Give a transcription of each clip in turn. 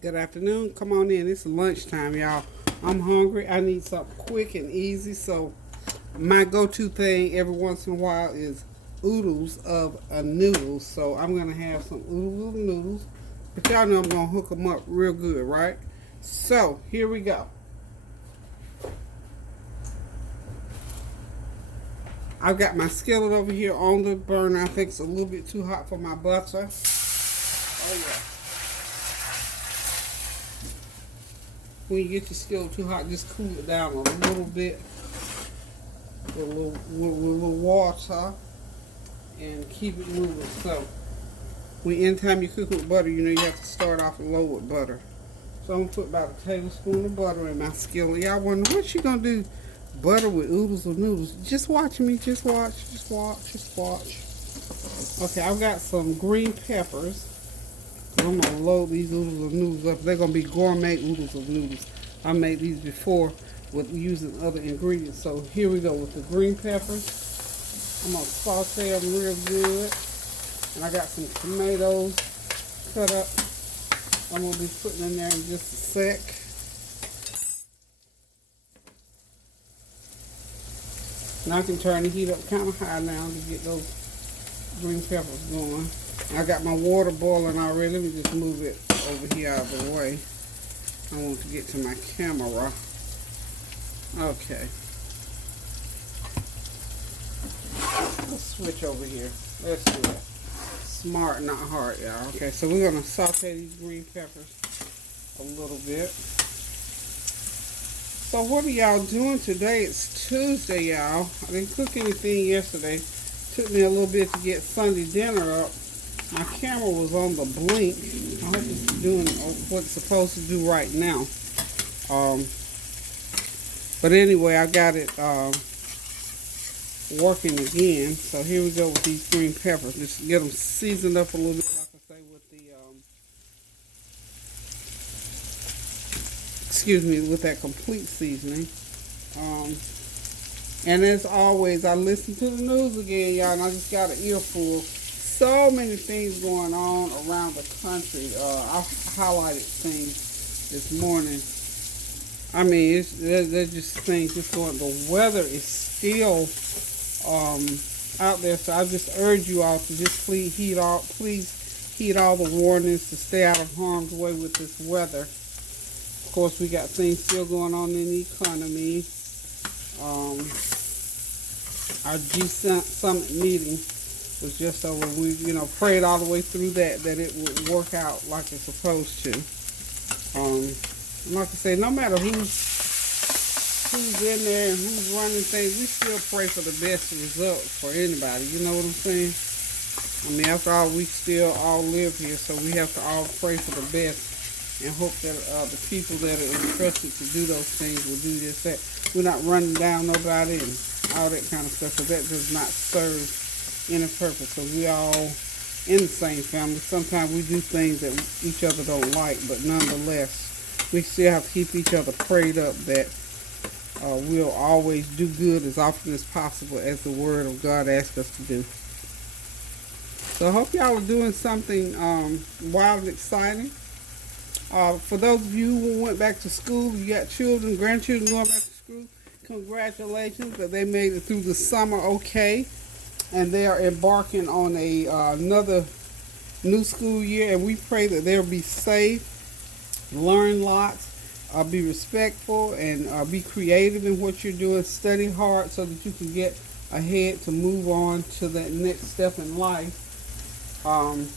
Good afternoon. Come on in. It's lunchtime, y'all. I'm hungry. I need something quick and easy. So my go-to thing every once in a while is oodles of a noodles. So I'm gonna have some oodles of noodles. But y'all know I'm gonna hook them up real good, right? So here we go. I've got my skillet over here on the burner. I think it's a little bit too hot for my butter. Oh yeah. When you get your skillet too hot, just cool it down a little bit with a little water and keep it moving. So, anytime you cook with butter, you know you have to start off low with butter. So I'm gonna put about a tablespoon of butter in my skillet. Y'all wonder what you gonna do? Butter with oodles of noodles. Just watch me. Just watch. Just watch. Just watch. Okay, I've got some green peppers. I'm gonna load these oodles of noodles up. They're gonna be gourmet oodles of noodles. I made these before with using other ingredients. So here we go with the green peppers. I'm gonna saute them real good. And I got some tomatoes cut up. I'm gonna be putting in there in just a sec. Now I can turn the heat up kind of high now to get those green peppers going. I got my water boiling already. Let me just move it over here out of the way. I want to get to my camera. Okay. Let's switch over here. Let's do it. Smart, not hard, y'all. Okay, so we're going to saute these green peppers a little bit. So what are y'all doing today? It's Tuesday, y'all. I didn't cook anything yesterday. Took me a little bit to get Sunday dinner up. My camera was on the blink. I hope it's doing what it's supposed to do right now. But anyway, I got it working again. So here we go with these green peppers. Just get them seasoned up a little bit, like I say, with the with that complete seasoning. And as always, I listen to the news again, y'all, and I just got an earful. So many things going on around the country. I highlighted things this morning. I mean, they're just things just going. The weather is still out there, so I just urge you all to just please heed all the warnings to stay out of harm's way with this weather. Of course, we got things still going on in the economy. Our G-Summit meeting was just over. We, prayed all the way through that it would work out like it's supposed to. Like I say, no matter who's in there and who's running things, we still pray for the best results for anybody. You know what I'm saying? I mean, after all, we still all live here, so we have to all pray for the best and hope that the people that are entrusted to do those things will do just that. We're not running down nobody and all that kind of stuff, because that does not serve any purpose. Because we all in the same family. Sometimes we do things that each other don't like, but nonetheless, we still have to keep each other prayed up that we'll always do good as often as possible, as the Word of God asks us to do. So I hope y'all are doing something wild and exciting. For those of you who went back to school, you got children, grandchildren going back to school, congratulations that they made it through the summer okay. And they are embarking on another new school year, and we pray that they'll be safe, learn lots, be respectful, and be creative in what you're doing. Study hard so that you can get ahead to move on to that next step in life. I'm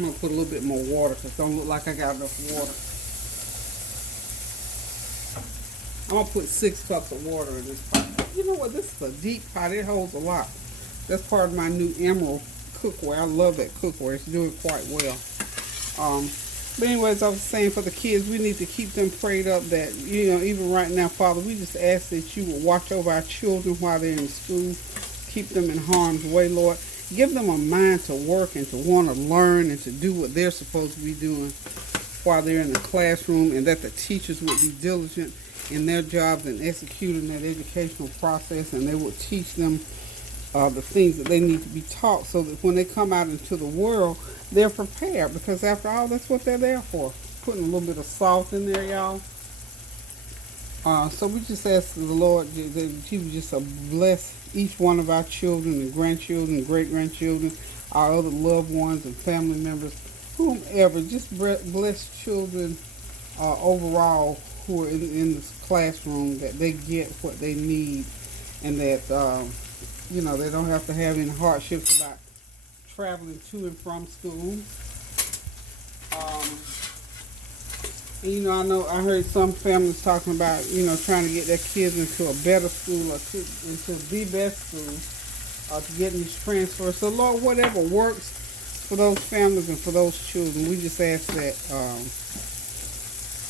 going to put a little bit more water because it don't look like I got enough water. I'm going to put 6 cups of water in this pot. You know what? This is a deep pot. It holds a lot. That's part of my new Emerald cookware. I love that cookware. It's doing quite well. But anyways, I was saying for the kids, we need to keep them prayed up that, even right now, Father, we just ask that you will watch over our children while they're in school. Keep them in harm's way, Lord. Give them a mind to work and to want to learn and to do what they're supposed to be doing while they're in the classroom, and that the teachers would be diligent in their jobs and executing that educational process, and they would teach them the things that they need to be taught so that when they come out into the world, they're prepared, because after all, that's what they're there for. putting a little bit of salt in there, y'all. So we just ask the Lord that He would just bless each one of our children and grandchildren and great-grandchildren, our other loved ones and family members, whomever. Just bless children overall who are in this classroom, that they get what they need, and that they don't have to have any hardships about traveling to and from school. And, I heard some families talking about, trying to get their kids into a better school or into the best school, to get these transfers. So, Lord, whatever works for those families and for those children, we just ask that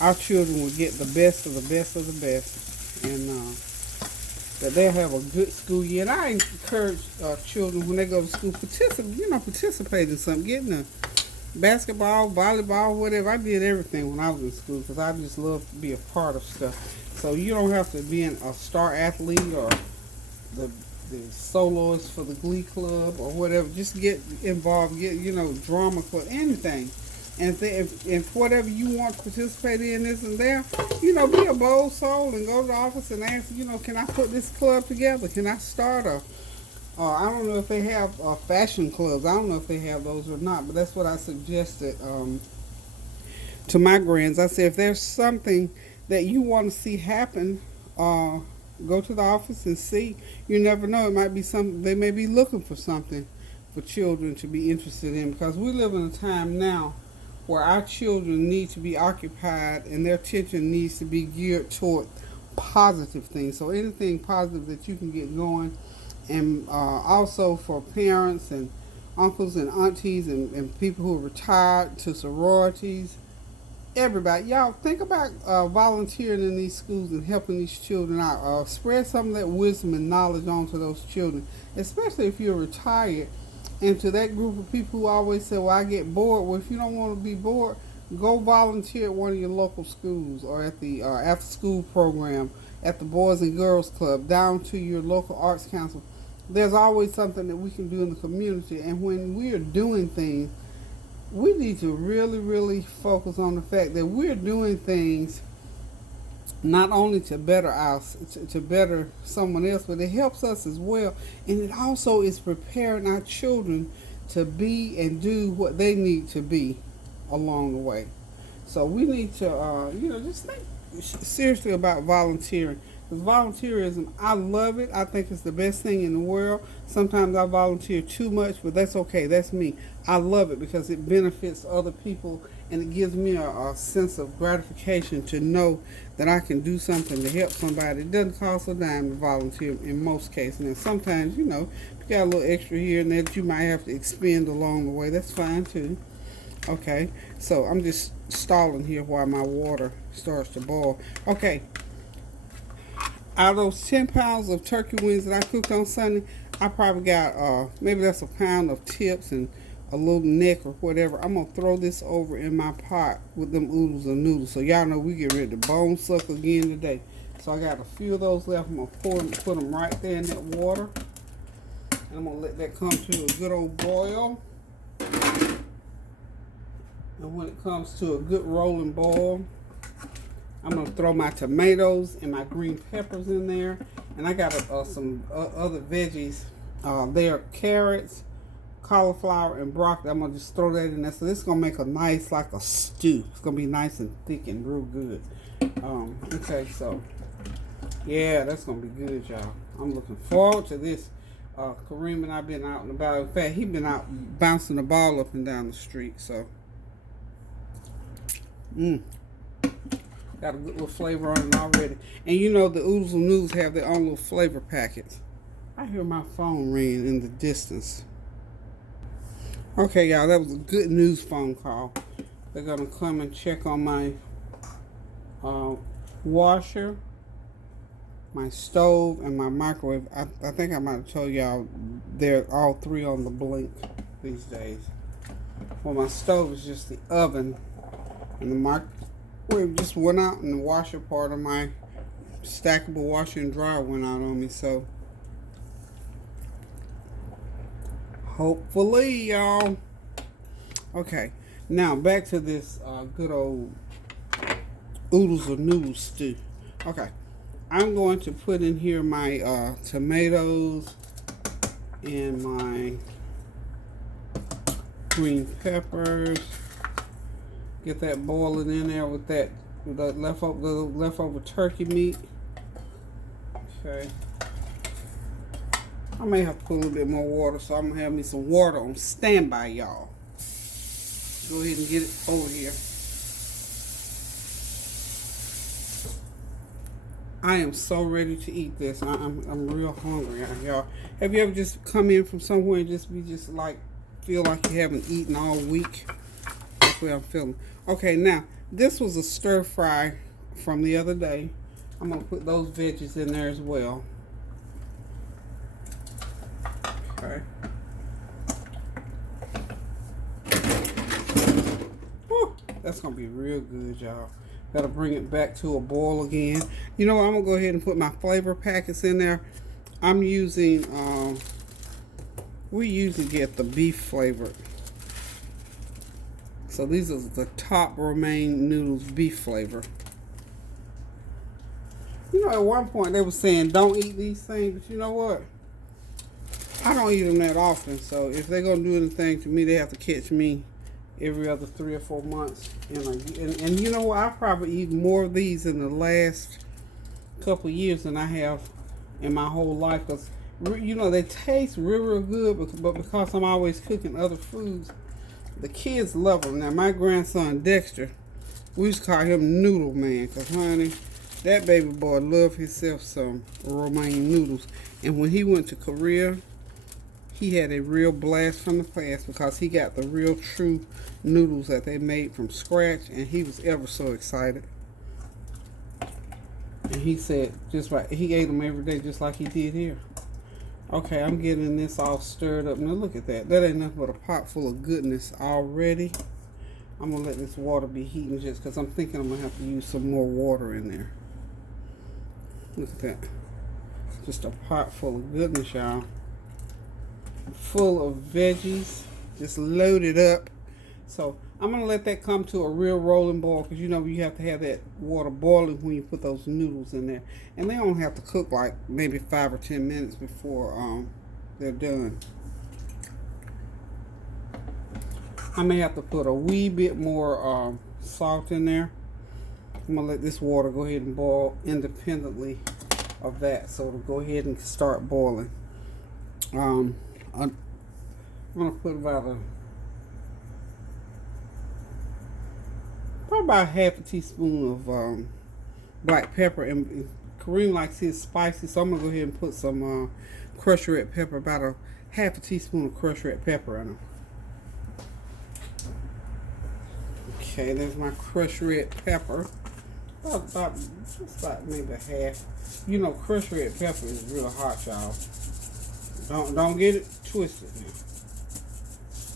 our children will get the best of the best of the best, and that they'll have a good school year. And I encourage children when they go to school, participate in something, get in a basketball, volleyball, whatever. I did everything when I was in school because I just love to be a part of stuff. So you don't have to be a star athlete or the soloist for the glee club or whatever. Just get involved, get drama club, anything. And if whatever you want to participate in this and there, be a bold soul and go to the office and ask, can I put this club together? Can I start I don't know if they have fashion clubs. I don't know if they have those or not, but that's what I suggested to my grands. I said, if there's something that you want to see happen, go to the office and see. You never know. It might be something. They may be looking for something for children to be interested in, because we live in a time now where our children need to be occupied and their attention needs to be geared toward positive things. So anything positive that you can get going. And also for parents and uncles and aunties and people who are retired, to sororities, everybody. Y'all think about volunteering in these schools and helping these children out. Spread some of that wisdom and knowledge onto those children, especially if you're retired. And to that group of people who always say, well, I get bored. Well, if you don't want to be bored, go volunteer at one of your local schools or at the after-school program, at the Boys and Girls Club, down to your local arts council. There's always something that we can do in the community. And when we are doing things, we need to really, really focus on the fact that we're doing things not only to better us, to better someone else, but it helps us as well. And it also is preparing our children to be and do what they need to be along the way. So we need to, just think seriously about volunteering. Because volunteerism, I love it. I think it's the best thing in the world. Sometimes I volunteer too much, but that's okay. That's me. I love it because it benefits other people, and it gives me a sense of gratification to know that I can do something to help somebody. It doesn't cost a dime to volunteer in most cases. And sometimes, if you got a little extra here and there that you might have to expend along the way, that's fine too. Okay, so I'm just stalling here while my water starts to boil. Okay. Out of those 10 pounds of turkey wings that I cooked on Sunday, I probably got, maybe that's a pound of tips and a little neck or whatever. I'm going to throw this over in my pot with them oodles of noodles. So y'all know we get ready to bone suck again today. So I got a few of those left. I'm going to put them right there in that water. And I'm going to let that come to a good old boil. And when it comes to a good rolling boil, I'm going to throw my tomatoes and my green peppers in there. And I got some other veggies. They are carrots, cauliflower, and broccoli. I'm going to just throw that in there. So this is going to make a nice, like a stew. It's going to be nice and thick and real good. Okay, so, yeah, that's going to be good, y'all. I'm looking forward to this. Kareem and I been out and about. In fact, he been out bouncing the ball up and down the street. So, got a good little flavor on it already. And the oodles and noodles have their own little flavor packets. I hear my phone ringing in the distance. Okay, y'all, that was a good news phone call. They're going to come and check on my washer, my stove, and my microwave. I think I might have told y'all they're all three on the blink these days. Well, my stove is just the oven, and the microwave just went out, and the washer part of my stackable washer and dryer went out on me. So hopefully, y'all. Okay, Now back to this good old oodles of noodles stew. Okay, I'm going to put in here my tomatoes and my green peppers. Get that boiling in there with the leftover turkey meat. Okay. I may have to put a little bit more water, so I'm gonna have me some water on standby, y'all. Go ahead and get it over here. I am so ready to eat this. I'm real hungry, y'all. Have you ever just come in from somewhere and just like feel like you haven't eaten all week? That's what I'm feeling. Okay, now this was a stir fry from the other day. I'm gonna put those veggies in there as well. Okay. Whew, that's gonna be real good, y'all. Gotta bring it back to a boil again. You know what? I'm gonna go ahead and put my flavor packets in there. I'm using we usually get the beef flavored. So these are the top romaine noodles beef flavor. You know, at one point they were saying don't eat these things, but you know what? I don't eat them that often, so if they're gonna do anything to me, they have to catch me every other 3 or 4 months. And you know what? I probably eat more of these in the last couple of years than I have in my whole life, because you know they taste real good, but because I'm always cooking other foods, the kids love them. Now my grandson Dexter, we used to call him Noodle Man, because honey, that baby boy loved himself some romaine noodles. And when he went to Korea, he had a real blast from the past, because he got the real true noodles that they made from scratch, and he was ever so excited. And he said he ate them every day just like he did here. Okay, I'm getting this all stirred up. Now look at that. That ain't nothing but a pot full of goodness already. I'm going to let this water be heating just because I'm thinking I'm going to have to use some more water in there. Look at that. Just a pot full of goodness, y'all. Full of veggies. Just loaded up. So I'm going to let that come to a real rolling boil, because you know you have to have that water boiling when you put those noodles in there. And they don't have to cook like maybe 5 or 10 minutes before they're done. I may have to put a wee bit more salt in there. I'm going to let this water go ahead and boil independently of that, so it'll go ahead and start boiling. I'm going to put probably about half a teaspoon of black pepper, and Kareem likes his spicy, so I'm going to go ahead and put some crushed red pepper, about a half a teaspoon of crushed red pepper in them. Okay, there's my crushed red pepper. Just about maybe half. You know, crushed red pepper is real hot, y'all. Don't get it twisted now.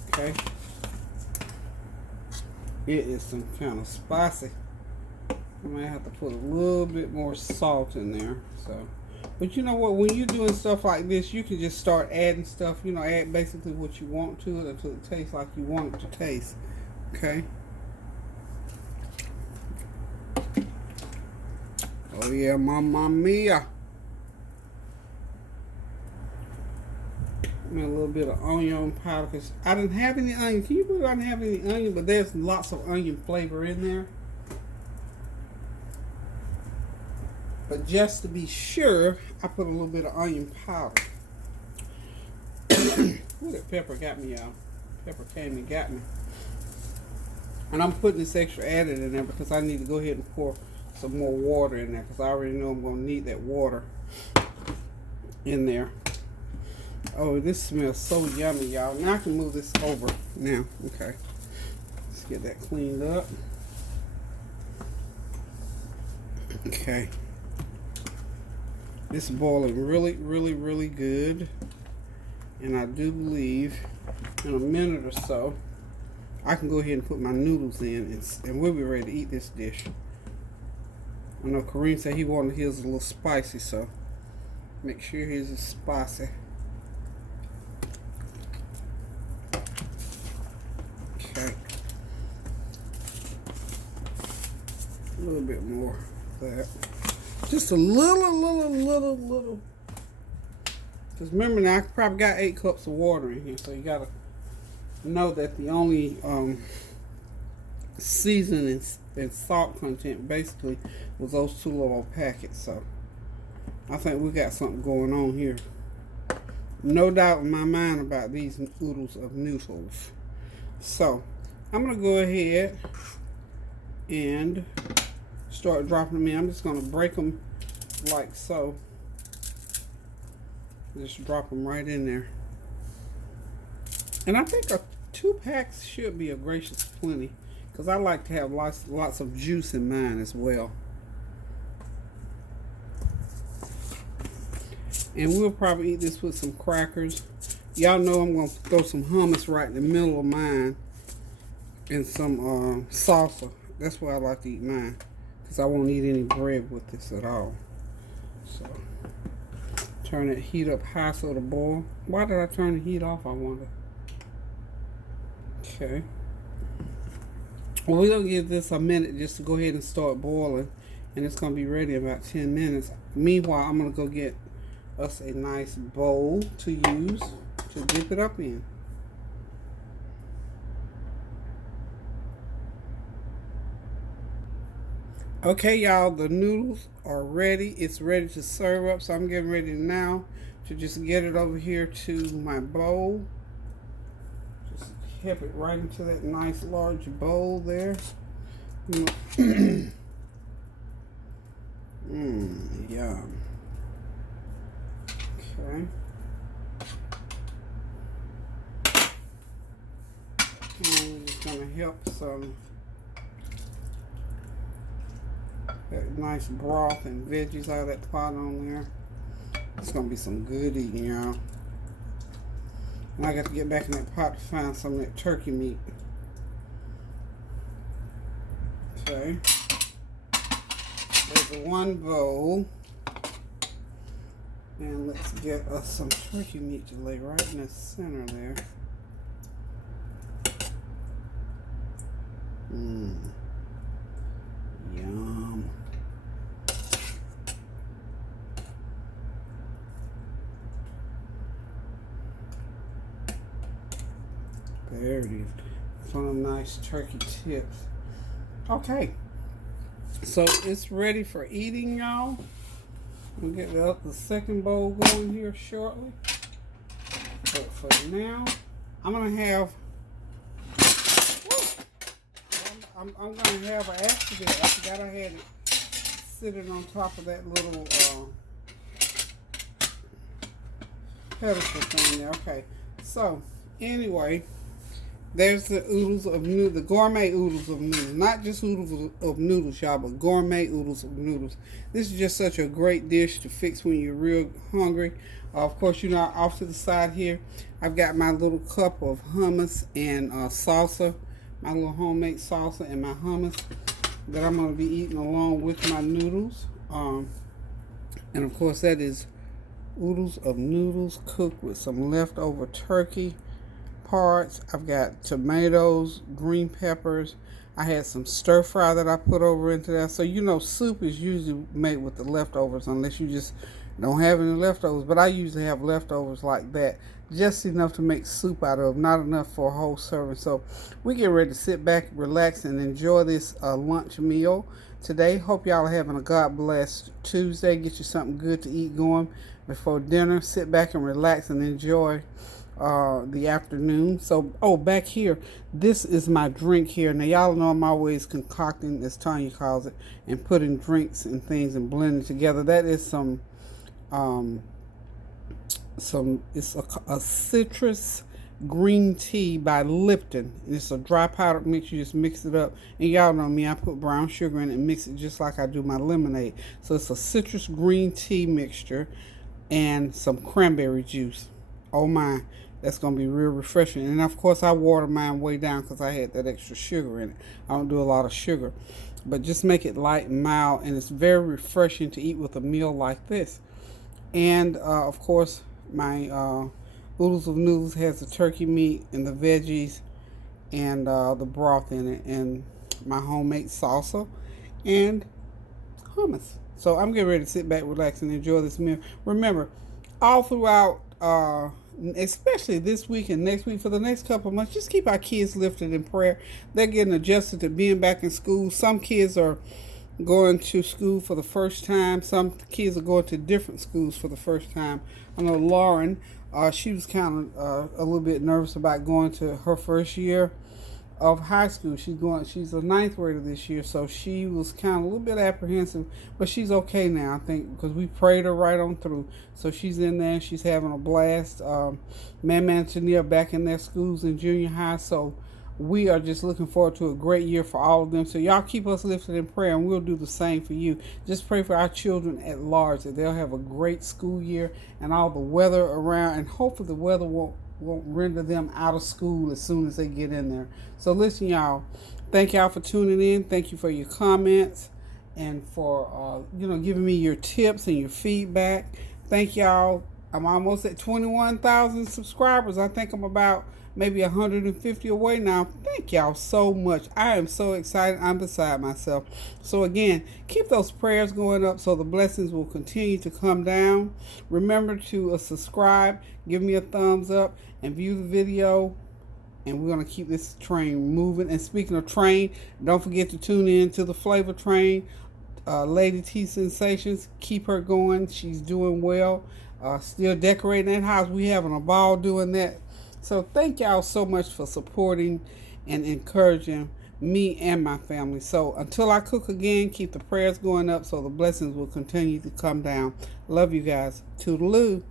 Okay. It is some kind of spicy. I might have to put a little bit more salt in there. So, but you know what? When you're doing stuff like this, you can just start adding stuff. You know, add basically what you want to it until it tastes like you want it to taste. Okay. Oh yeah, mamma mia. A little bit of onion powder, because I didn't have any onion. Can you believe I didn't have any onion? But there's lots of onion flavor in there. But just to be sure, I put a little bit of onion powder. Ooh, that pepper got me, y'all. Pepper came and got me. And I'm putting this extra added in there because I need to go ahead and pour some more water in there, because I already know I'm going to need that water in there. Oh, this smells so yummy, y'all. Now I can move this over now. Okay. Let's get that cleaned up. Okay. This is boiling really good. And I do believe in a minute or so, I can go ahead and put my noodles in, and we'll be ready to eat this dish. I know Kareem said he wanted his a little spicy, so make sure his is spicy. Okay. A little bit more of that. Just a little. Because remember now, I probably got 8 cups of water in here, so you gotta know that the only seasoning and salt content basically was those 2 little packets. So I think we got something going on here. No doubt in my mind about these oodles of noodles. So I'm gonna go ahead and start dropping them in. I'm just gonna break them like so. Just drop them right in there. And I think 2 packs should be a gracious plenty, because I like to have lots of juice in mine as well. And we'll probably eat this with some crackers. Y'all know I'm going to throw some hummus right in the middle of mine and some salsa. That's where I like to eat mine, because I won't eat any bread with this at all. So turn that heat up high so it'll boil. Why did I turn the heat off, I wonder? Okay. Well, we're going to give this a minute just to go ahead and start boiling. And it's going to be ready in about 10 minutes. Meanwhile, I'm going to go get us a nice bowl to use to dip it up in. Okay, y'all, the noodles are ready. It's ready to serve up, so I'm getting ready now to just get it over here to my bowl. Just hip it right into that nice large bowl there. Yum. Okay. And we're just gonna help some that nice broth and veggies out of that pot on there. It's gonna be some good eating, y'all. And I got to get back in that pot to find some of that turkey meat. Okay. There's the one bowl. And let's get us some turkey meat to lay right in the center there. Yum. There it is. Some of them nice turkey tips. Okay. So it's ready for eating, y'all. We'll get the second bowl going here shortly. But for now, I'm gonna have. I'm gonna have an accident. I forgot I had it sitting on top of that little pedestal thing there. Okay. So anyway, there's the oodles of noodles, the gourmet oodles of noodles. Not just oodles of noodles, y'all, but gourmet oodles of noodles. This is just such a great dish to fix when you're real hungry. Of course, you know, off to the side here, I've got my little cup of hummus and salsa, my little homemade salsa and my hummus that I'm going to be eating along with my noodles. And of course, that is oodles of noodles cooked with some leftover turkey parts. I've got tomatoes, green peppers. I had some stir fry that I put over into that. So you know, soup is usually made with the leftovers unless you just don't have any leftovers. But I usually have leftovers like that, just enough to make soup out of, not enough for a whole serving. So we get ready to sit back, relax, and enjoy this lunch meal today. Hope y'all are having a God blessed Tuesday. Get you something good to eat going before dinner. Sit back and relax and enjoy the afternoon. So, back here, this is my drink here. Now, y'all know I'm always concocting, as Tanya calls it, and putting drinks and things and blending together. That is it's a citrus green tea by Lipton. It's a dry powdered mix. You just mix it up. And y'all know me, I put brown sugar in it and mix it just like I do my lemonade. So it's a citrus green tea mixture and some cranberry juice. Oh my, that's going to be real refreshing. And of course, I water mine way down because I had that extra sugar in it. I don't do a lot of sugar. But just make it light and mild, and it's very refreshing to eat with a meal like this. And of course, my oodles of noodles has the turkey meat and the veggies and the broth in it, and my homemade salsa and hummus. So I'm getting ready to sit back, relax, and enjoy this meal. Remember, all throughout, especially this week and next week, for the next couple of months, just keep our kids lifted in prayer. They're getting adjusted to being back in school. Some kids are going to school for the first time. Some kids are going to different schools for the first time. I know Lauren, she was kind of a little bit nervous about going to her first year of high school. She's a ninth grader this year, so she was kind of a little bit apprehensive, but she's okay now, I think, because we prayed her right on through. So she's in there, she's having a blast. Man and Tania back in their schools in junior high, so we are just looking forward to a great year for all of them. So y'all keep us lifted in prayer, and we'll do the same for you. Just pray for our children at large, that they'll have a great school year, and all the weather around, and hopefully the weather won't render them out of school as soon as they get in there. So listen, y'all, thank y'all for tuning in. Thank you for your comments and for giving me your tips and your feedback. Thank y'all. I'm almost at 21,000 subscribers. I think I'm about maybe 150 away now. Thank y'all so much. I am so excited. I'm beside myself. So again, keep those prayers going up so the blessings will continue to come down. Remember to subscribe, give me a thumbs up, and view the video. And we're going to keep this train moving. And speaking of train, don't forget to tune in to the Flavor Train. Lady T Sensations, keep her going. She's doing well. Still decorating that house. We having a ball doing that. So thank y'all so much for supporting and encouraging me and my family. So until I cook again, keep the prayers going up so the blessings will continue to come down. Love you guys. Toodaloo.